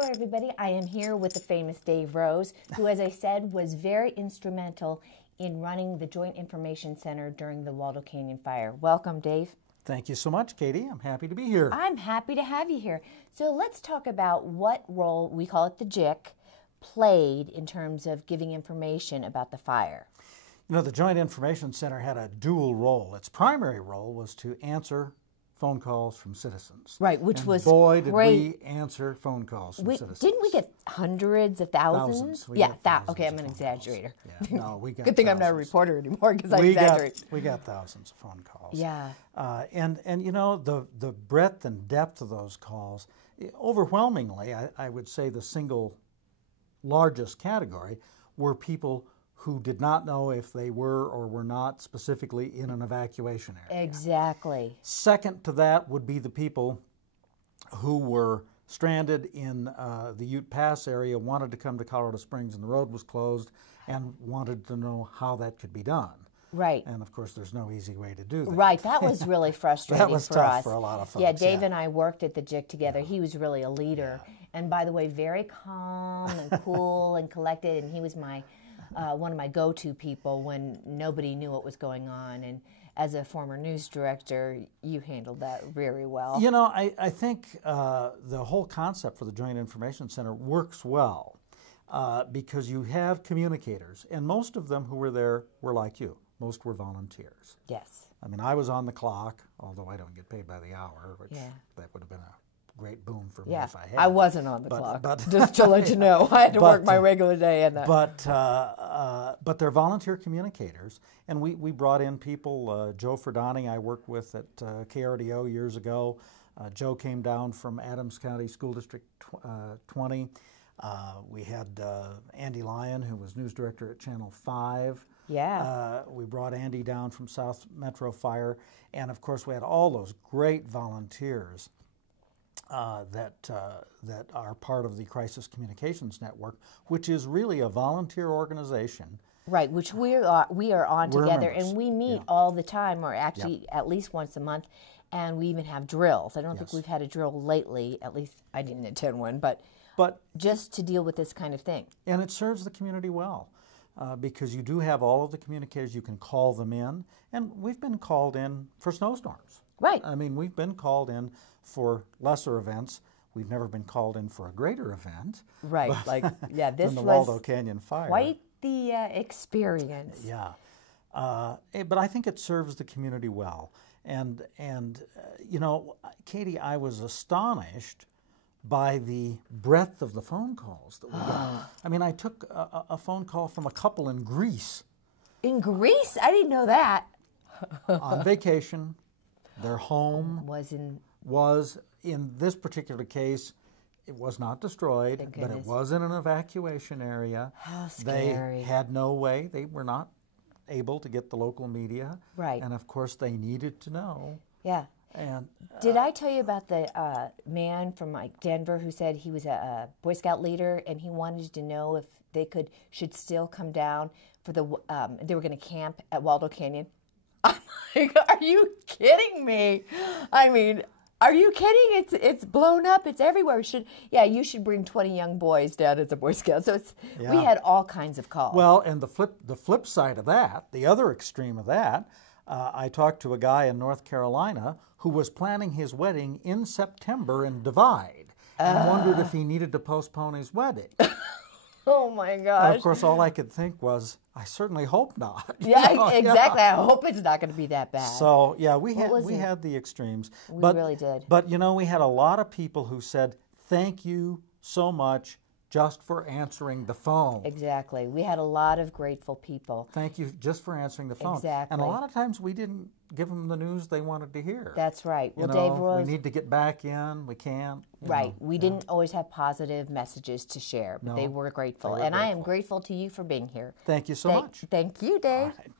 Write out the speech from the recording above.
Hello, everybody. I am here with the famous Dave Rose, who, as I said, was very instrumental in running the Joint Information Center during the Waldo Canyon fire. Welcome, Dave. Thank you so much, Katie. I'm happy to be here. I'm happy to have you here. So let's talk about what role, we call it the JIC, played in terms of giving information about the fire. You know, the Joint Information Center had a dual role. Its primary role was to answer phone calls from citizens. Right, which and was boy, great. Did we answer phone calls from citizens. Didn't we get hundreds of thousands? Yeah, okay, I'm an exaggerator. Yeah, no, we got Good thing thousands. I'm not a reporter anymore because I exaggerate. We got thousands of phone calls. Yeah. And you know, the breadth and depth of those calls, overwhelmingly, I would say the single largest category were people who did not know if they were or were not specifically in an evacuation area. Exactly. Second to that would be the people who were stranded in the Ute Pass area, wanted to come to Colorado Springs and the road was closed, and wanted to know how that could be done. Right. And of course, there's no easy way to do that. Right. That was really frustrating that was for tough us. for a lot of folks. Yeah, Dave and I worked at the JIC together. He was really a leader. Yeah. And by the way, very calm and cool and collected. And he was my one of my go-to people when nobody knew what was going on. And as a former news director, you handled that very well. You know, I think the whole concept for the Joint Information Center works well because you have communicators, and most of them who were there were like you. Most were volunteers. Yes. I mean, I was on the clock, although I don't get paid by the hour, which Yeah. that would have been a great boon for me Yeah, if I had. I wasn't on the clock, but just to let you know. I had to work my regular day. And But they're volunteer communicators, and we brought in people. Joe Ferdani I worked with at KRDO years ago. Joe came down from Adams County School District 20. We had Andy Lyon, who was news director at Channel 5. Yeah. We brought Andy down from South Metro Fire, and of course we had all those great volunteers that are part of the Crisis Communications Network, which is really a volunteer organization. Right, which we are on together, members. and we meet all the time, or actually at least once a month, and we even have drills. I don't think we've had a drill lately, at least I didn't attend one, but just to deal with this kind of thing. And it serves the community well, because you do have all of the communicators, you can call them in, and we've been called in for snowstorms. Right. I mean, we've been called in for lesser events. We've never been called in for a greater event. Right, this than the was Waldo Canyon fire. Quite the experience. Yeah, but I think it serves the community well. And you know, Katie, I was astonished by the breadth of the phone calls that we got. I mean, I took a phone call from a couple in Greece. In Greece? I didn't know that. On vacation. Their home was in this particular case, it was not destroyed, but it was in an evacuation area. How scary. They had no way, they were not able to get the local media. Right. And of course they needed to know. Yeah. And did I tell you about the man from Denver who said he was a Boy Scout leader and he wanted to know if they should still come down for the they were going to camp at Waldo Canyon? I'm like, are you kidding me? I mean, are you kidding? It's blown up. It's everywhere. You should bring 20 young boys down as a Boy Scout. So we had all kinds of calls. Well, and the flip side of that, the other extreme of that, I talked to a guy in North Carolina who was planning his wedding in September in Divide and wondered if he needed to postpone his wedding. Oh my gosh. And of course, all I could think was, I certainly hope not. Yeah, exactly. I hope it's not going to be that bad. So, yeah, we had the extremes. We really did. But, you know, we had a lot of people who said, thank you so much just for answering the phone. Exactly. We had a lot of grateful people. Thank you just for answering the phone. Exactly. And a lot of times we didn't give them the news they wanted to hear. That's right. Well, Dave Rose, we need to get back in. We can't. Right. We didn't always have positive messages to share, but they were grateful. And I am grateful to you for being here. Thank you so much. Thank you, Dave. All right.